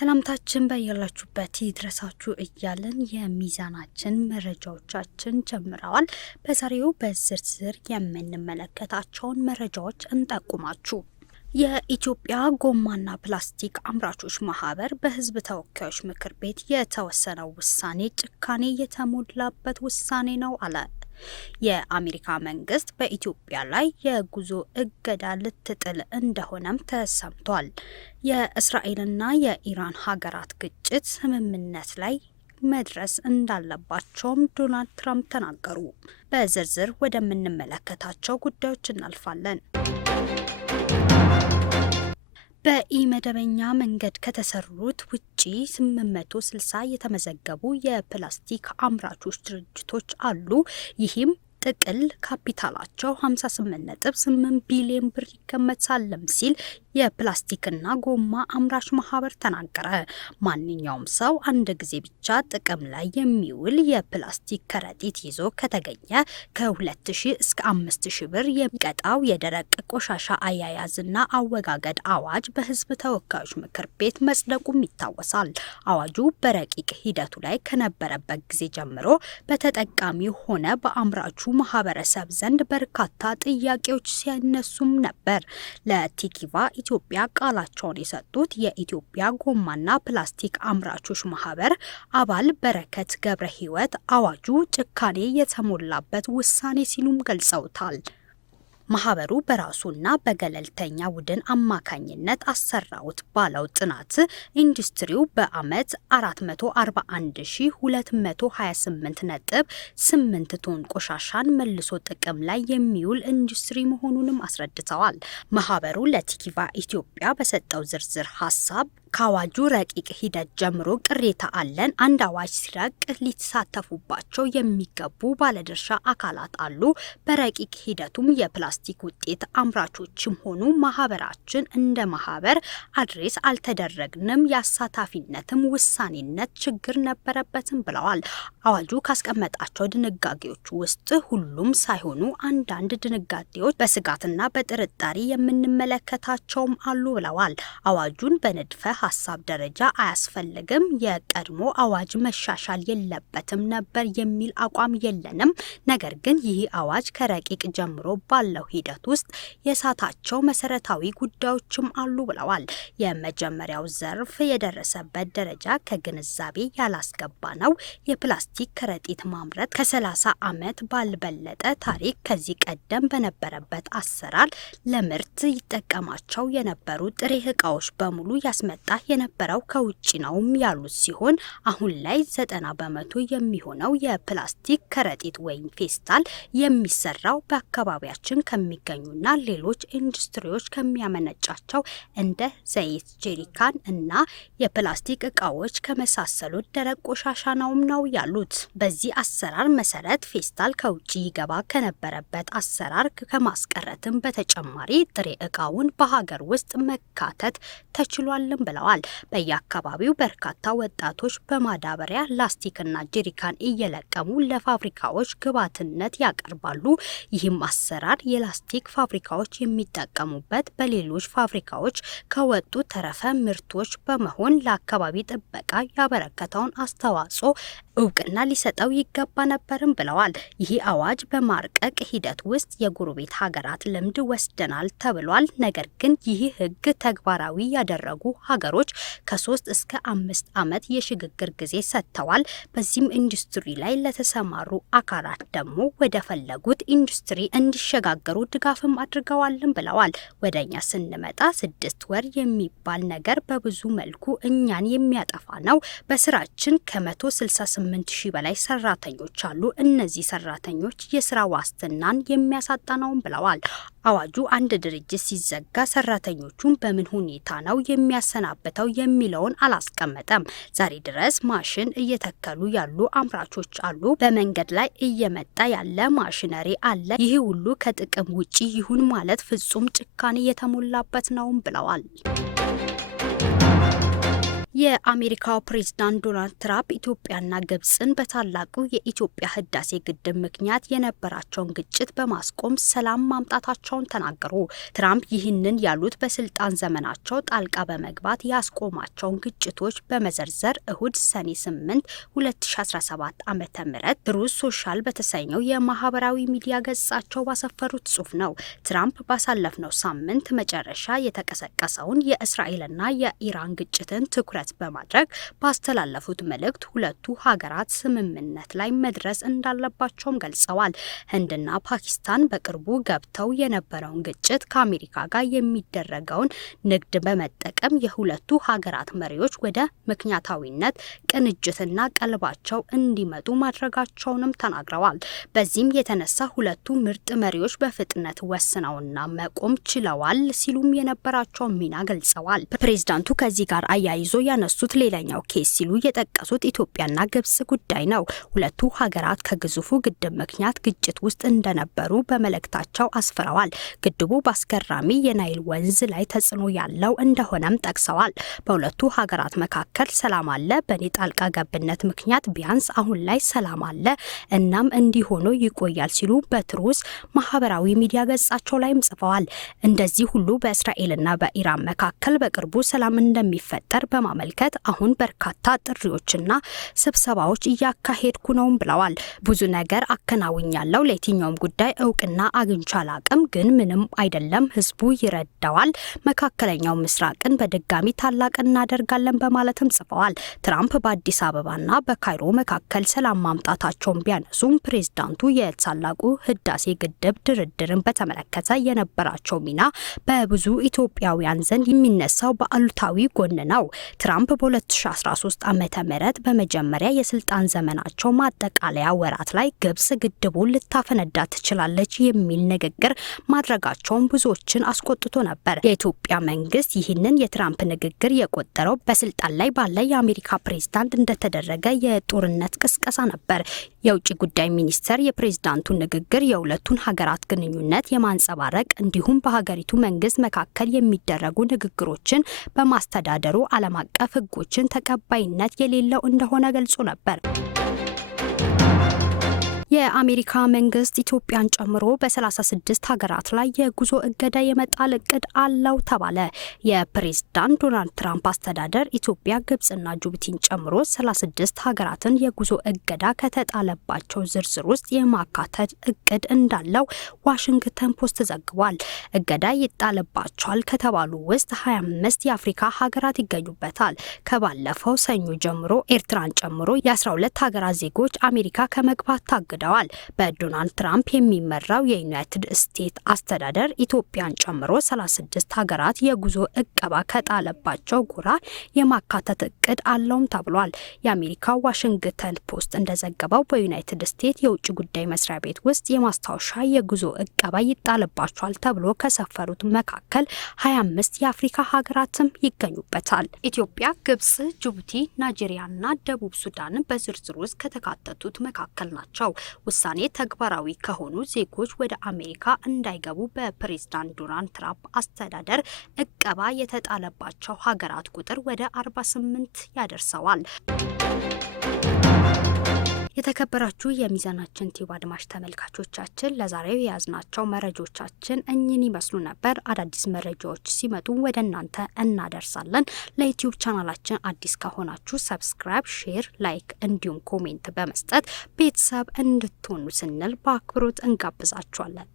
ሰላምታችን በያላችሁበት ይድረሳችሁ እያልን የሚዛናችን መረጃዎቻችን ጀምረዋል። በዛሬው በዝርዝር የምንመለከታቸውን መረጃዎች እንጠቁማችሁ። የኢትዮጵያ ጎማና ፕላስቲክ አምራቾች ማህበር በሕዝብ ተወካዮች ምክር ቤት የተወሰነው ውሳኔ ጭካኔ የተሞላበት ውሳኔ ነው አለ። የአሜሪካ መንግስት በኢትዮጵያ ላይ የጉዞ እገዳ ልትጥል እንደሆነም ተሰምቷል። የእስራኤልና የኢራን ሀገራት ግጭት ስምምነት ላይ መድረስ እንዳለባቸውም ዶናልድ ትራምፕ ተናገሩ። በዝርዝር ወደምንመለከታቸው ጉዳዮች እናልፋለን። በኢመደበኛ መንገድ ከተሰሩት ውጪ 860 የተመዘገቡ የፕላስቲክ አምራቾች ድርጅቶች አሉ። ይህም ጥቅል ካፒታላቸው 58.8 ቢሊዮን ብር ይገመታልም ሲል የፕላስቲክና ጎማ አምራች ማህበር ተናገረ። ማንኛውም ሰው አንድ ጊዜ ብቻ ጥቅም ላይ የሚውል የፕላስቲክ ከረጢት ይዞ ከተገኘ ከ2000 እስከ 5000 ብር የሚቀጣው የደረቅ ቆሻሻ አያያዝና አወጋገድ አዋጅ በሕዝብ ተወካዮች ምክር ቤት መጽደቁም ይታወሳል። አዋጁ በረቂቅ ሂደቱ ላይ ከነበረበት ጊዜ ጀምሮ በተጠቃሚው ሆነ በአምራቹ ማህበረሰብ ዘንድ በርካታ ጥያቄዎች ሲያነሱም ነበር። ለቲኪቫ ኢትዮጵያ ቃላቸውን የሰጡት የኢትዮጵያ ጎማና ፕላስቲክ አምራቾች ማህበር አባል በረከት ገብረ ሕይወት አዋጁ ጭካኔ የተሞላበት ውሳኔ ሲሉም ገልጸውታል። ማህበሩ በራሱና በገለልተኛ ቡድን አማካኝነት አሰራውት ባለው ጥናት ኢንዱስትሪው በአመት 441,228.8 ቶን ቆሻሻን መልሶ ጥቅም ላይ የሚውል ኢንዱስትሪ መሆኑንም አስረድተዋል። ማህበሩ ለቲኪቫ ኢትዮጵያ በሰጠው ዝርዝር ሀሳብ ከአዋጁ ረቂቅ ሂደት ጀምሮ ቅሬታ አለን። አንድ አዋጅ ሲረቅ ሊሳተፉባቸው የሚገቡ ባለድርሻ አካላት አሉ። በረቂቅ ሂደቱም የፕላስቲክ ውጤት አምራቾችም ሆኑ ማህበራችን እንደ ማህበር አድሬስ አልተደረግንም። የአሳታፊነትም ውሳኔነት ችግር ነበረበትም ብለዋል። አዋጁ ካስቀመጣቸው ድንጋጌዎች ውስጥ ሁሉም ሳይሆኑ አንዳንድ ድንጋጌዎች በስጋትና በጥርጣሬ የምንመለከታቸውም አሉ ብለዋል። አዋጁን በንድፈ ሀሳብ ደረጃ አያስፈልግም፣ የቀድሞ አዋጅ መሻሻል የለበትም ነበር የሚል አቋም የለንም። ነገር ግን ይህ አዋጅ ከረቂቅ ጀምሮ ባለው ሂደት ውስጥ የሳታቸው መሰረታዊ ጉዳዮችም አሉ ብለዋል። የመጀመሪያው ዘርፍ የደረሰበት ደረጃ ከግንዛቤ ያላስገባ ነው። የፕላስቲክ ከረጢት ማምረት ከ30 ዓመት ባልበለጠ ታሪክ ከዚህ ቀደም በነበረበት አሰራር ለምርት ይጠቀማቸው የነበሩ ጥሬ እቃዎች በሙሉ ያስመጣ የነበረው ከውጭ ነውም ያሉት ሲሆን አሁን ላይ 90 በመቶ የሚሆነው የፕላስቲክ ከረጢት ወይም ፌስታል የሚሰራው በአካባቢያችን ከሚገኙና ሌሎች ኢንዱስትሪዎች ከሚያመነጫቸው እንደ ዘይት፣ ጄሪካን እና የፕላስቲክ እቃዎች ከመሳሰሉት ደረቅ ቆሻሻ ነው ያሉት። በዚህ አሰራር መሰረት ፌስታል ከውጭ ይገባ ከነበረበት አሰራር ከማስቀረትም በተጨማሪ ጥሬ እቃውን በሀገር ውስጥ መካተት ተችሏልም ብለዋል። በየአካባቢው በርካታ ወጣቶች በማዳበሪያ ላስቲክና ጄሪካን እየለቀሙ ለፋብሪካዎች ግብዓትነት ያቀርባሉ። ይህም አሰራር የላስቲክ ፋብሪካዎች የሚጠቀሙበት በሌሎች ፋብሪካዎች ከወጡ ተረፈ ምርቶች በመሆን ለአካባቢ ጥበቃ ያበረከተውን አስተዋጽኦ እውቅና ሊሰጠው ይገባ ነበርም ብለዋል። ይህ አዋጅ በማርቀቅ ሂደት ውስጥ የጎረቤት ሀገራት ልምድ ወስደናል ተብሏል። ነገር ግን ይህ ሕግ ተግባራዊ ያደረጉ ሀገሮች ከ3 እስከ 5 ዓመት የሽግግር ጊዜ ሰጥተዋል። በዚህም ኢንዱስትሪ ላይ ለተሰማሩ አካላት ደግሞ ወደ ፈለጉት ኢንዱስትሪ እንዲሸጋገሩ ድጋፍም አድርገዋልም ብለዋል። ወደኛ ስንመጣ 6 ወር የሚባል ነገር በብዙ መልኩ እኛን የሚያጠፋ ነው። በስራችን ከ168 ሺህ በላይ ሰራተኞች አሉ። እነዚህ ሰራተኞች የስራ ዋስትናን የሚያሳጣ ነውም ብለዋል። አዋጁ አንድ ድርጅት ሲዘጋ ሰራተኞቹን በምን ሁኔታ ነው የሚያሰናበተው የሚለውን አላስቀመጠም። ዛሬ ድረስ ማሽን እየተከሉ ያሉ አምራቾች አሉ። በመንገድ ላይ እየመጣ ያለ ማሽነሪ አለ። ይህ ሁሉ ከጥቅም ውጪ ይሁን ማለት ፍጹም ጭካኔ የተሞላበት ነውም ብለዋል። የአሜሪካው ፕሬዝዳንት ዶናልድ ትራምፕ ኢትዮጵያና ግብጽን በታላቁ የኢትዮጵያ ህዳሴ ግድብ ምክንያት የነበራቸውን ግጭት በማስቆም ሰላም ማምጣታቸውን ተናገሩ። ትራምፕ ይህንን ያሉት በስልጣን ዘመናቸው ጣልቃ በመግባት ያስቆማቸውን ግጭቶች በመዘርዘር እሁድ ሰኔ 8 2017 ዓ.ም ትሩዝ ሶሻል በተሰኘው የማህበራዊ ሚዲያ ገጻቸው ባሰፈሩት ጽሑፍ ነው። ትራምፕ ባሳለፍነው ሳምንት መጨረሻ የተቀሰቀሰውን የእስራኤልና የኢራን ግጭትን ትኩረት በማድረግ ባስተላለፉት መልእክት ሁለቱ ሀገራት ስምምነት ላይ መድረስ እንዳለባቸውም ገልጸዋል። ህንድና ፓኪስታን በቅርቡ ገብተው የነበረውን ግጭት ከአሜሪካ ጋር የሚደረገውን ንግድ በመጠቀም የሁለቱ ሀገራት መሪዎች ወደ ምክንያታዊነት፣ ቅንጅትና ቀልባቸው እንዲመጡ ማድረጋቸውንም ተናግረዋል። በዚህም የተነሳ ሁለቱ ምርጥ መሪዎች በፍጥነት ወስነውና መቆም ችለዋል ሲሉም የነበራቸውን ሚና ገልጸዋል። ፕሬዝዳንቱ ከዚህ ጋር አያይዞ ያነሱት ሌላኛው ኬስ ሲሉ የጠቀሱት ኢትዮጵያና ግብጽ ጉዳይ ነው። ሁለቱ ሀገራት ከግዙፉ ግድብ ምክንያት ግጭት ውስጥ እንደነበሩ በመልእክታቸው አስፍረዋል። ግድቡ በአስገራሚ የናይል ወንዝ ላይ ተጽዕኖ ያለው እንደሆነም ጠቅሰዋል። በሁለቱ ሀገራት መካከል ሰላም አለ፣ በኔ ጣልቃ ገብነት ምክንያት ቢያንስ አሁን ላይ ሰላም አለ፣ እናም እንዲሆኑ ይቆያል ሲሉ በትሩዝ ማህበራዊ ሚዲያ ገጻቸው ላይም ጽፈዋል። እንደዚህ ሁሉ በእስራኤልና በኢራን መካከል በቅርቡ ሰላም እንደሚፈጠር በማመልከት አሁን በርካታ ጥሪዎችና ስብሰባዎች እያካሄድኩ ነው ብለዋል። ብዙ ነገር አከናውኛለሁ፣ ለየትኛውም ጉዳይ እውቅና አግኝቼ አላቅም፣ ግን ምንም አይደለም፣ ህዝቡ ይረዳዋል፣ መካከለኛው ምስራቅን በድጋሚ ታላቅ እናደርጋለን በማለትም ጽፈዋል። ትራምፕ በአዲስ አበባና በካይሮ መካከል ሰላም ማምጣታቸውን ቢያነሱም ፕሬዝዳንቱ የታላቁ ህዳሴ ግድብ ድርድርን በተመለከተ የነበራቸው ሚና በብዙ ኢትዮጵያውያን ዘንድ የሚነሳው በአሉታዊ ጎን ነው። ትራምፕ በ2013 ዓመተ ምህረት በመጀመሪያ የስልጣን ዘመናቸው ማጠቃለያ ወራት ላይ ግብጽ ግድቡን ልታፈነዳ ትችላለች የሚል ንግግር ማድረጋቸውን ብዙዎችን አስቆጥቶ ነበር። የኢትዮጵያ መንግስት ይህንን የትራምፕ ንግግር የቆጠረው በስልጣን ላይ ባለ የአሜሪካ ፕሬዝዳንት እንደተደረገ የጦርነት ቅስቀሳ ነበር። የውጭ ጉዳይ ሚኒስቴር የፕሬዝዳንቱ ንግግር የሁለቱን ሀገራት ግንኙነት የማንጸባረቅ እንዲሁም በሀገሪቱ መንግስት መካከል የሚደረጉ ንግግሮችን በማስተዳደሩ ዓለም አቀፍ ህጎችን ተቀባይነት የሌለው እንደሆነ ገልጾ ነበር። የአሜሪካ መንግስት ኢትዮጵያን ጨምሮ በ36 ሀገራት ላይ የጉዞ እገዳ የመጣል እቅድ አለው ተባለ። የፕሬዝዳንት ዶናልድ ትራምፕ አስተዳደር ኢትዮጵያ፣ ግብጽና ጅቡቲን ጨምሮ 36 ሀገራትን የጉዞ እገዳ ከተጣለባቸው ዝርዝር ውስጥ የማካተት እቅድ እንዳለው ዋሽንግተን ፖስት ዘግቧል። እገዳ ይጣልባቸዋል ከተባሉ ውስጥ 25 የአፍሪካ ሀገራት ይገኙበታል። ከባለፈው ሰኞ ጀምሮ ኤርትራን ጨምሮ የ12 ሀገራት ዜጎች አሜሪካ ከመግባት ታግደዋል። በዶናልድ ትራምፕ የሚመራው የዩናይትድ ስቴትስ አስተዳደር ኢትዮጵያን ጨምሮ 36 ሀገራት የጉዞ እቀባ ከጣለባቸው ጎራ የማካተት እቅድ አለውም ተብሏል። የአሜሪካ ዋሽንግተን ፖስት እንደዘገበው በዩናይትድ ስቴትስ የውጭ ጉዳይ መስሪያ ቤት ውስጥ የማስታወሻ የጉዞ እቀባ ይጣልባቸዋል ተብሎ ከሰፈሩት መካከል 25 የአፍሪካ ሀገራትም ይገኙበታል። ኢትዮጵያ፣ ግብጽ፣ ጅቡቲ፣ ናይጄሪያና ደቡብ ሱዳን በዝርዝር ውስጥ ከተካተቱት መካከል ናቸው። ውሳኔ ተግባራዊ ከሆኑ ዜጎች ወደ አሜሪካ እንዳይገቡ በፕሬዝዳንት ዶናልድ ትራምፕ አስተዳደር እቀባ የተጣለባቸው ሀገራት ቁጥር ወደ 48 ያደርሰዋል። የተከበራችሁ የሚዛናችን ቲዩብ አድማጭ ተመልካቾቻችን ለዛሬው የያዝናቸው መረጃዎቻችን እኚህን ይመስሉ ነበር። አዳዲስ መረጃዎች ሲመጡ ወደ እናንተ እናደርሳለን። ለዩቲዩብ ቻናላችን አዲስ ከሆናችሁ ሰብስክራይብ፣ ሼር፣ ላይክ እንዲሁም ኮሜንት በመስጠት ቤተሰብ እንድትሆኑ ስንል በአክብሮት እንጋብዛችኋለን።